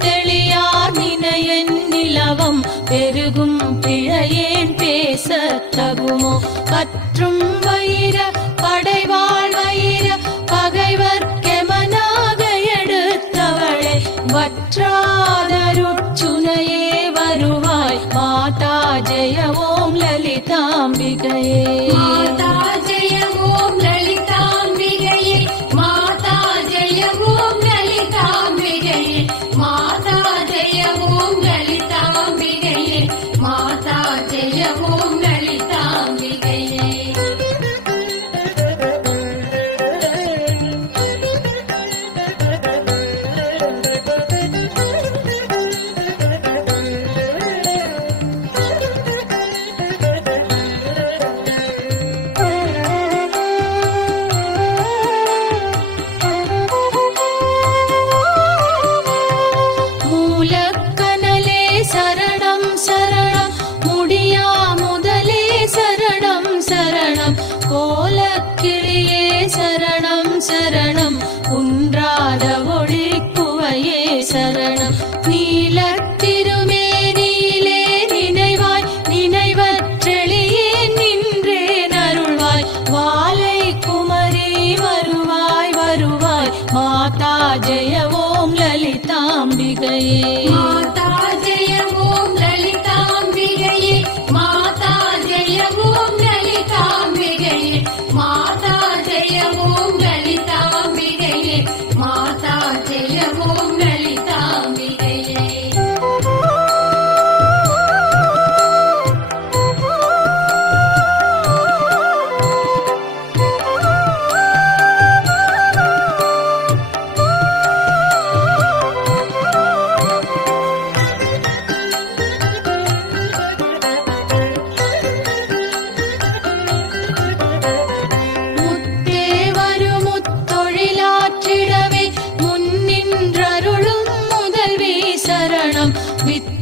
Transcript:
தெளியார் நினையன் நிலவம் பெருகும் பிழையேன் பேச தகுமோ கற்றும் வயிர படைவாள் வயிர பகைவர்க்கெமனாக எடுத்தவளே வற்றாதருச்சுனையே வருவாய் மாதா ஜெய ஓம் லலிதாம்பிகையே மாதா ஜெய ஓம் லலிதாம்பிகையே மாதா ஜெய ஓம் லலிதாம்பிகையே மாதா ஜெய ஓம் லலிதாம்பிகையே மாதா ஜெய ஓம் லலிதாம்பிகையே மூலக்கனலே சரணம் சரணம் முடியா முதலே சரணம் சரணம் கோலக்கிளியே சரணம் சரணம் குன்றாத ஒளிக்குவையே சரணம் நீலத்திருமேனியிலே நினைவாய் நினைவற்றெளியே நின்றே நருள்வாய் வாலை குமரி வருவாய் வருவாய் மாதா ஜெய ஓம் லலிதாம்பிகையே மாதா ஜெய ஓம் லலிதாம்பிகையே மாதா ஜெய ஓம் லலிதாம்பிகையே மாதா ஜெய ஓம் லலிதாம்பிகையே மாதா ஜெய ஓம் லலிதாம்பிகையே முத்தே வருமுத்தொழிலாற்றிடவே முன்னின்றருளும் முதல்வி சரணம் வித்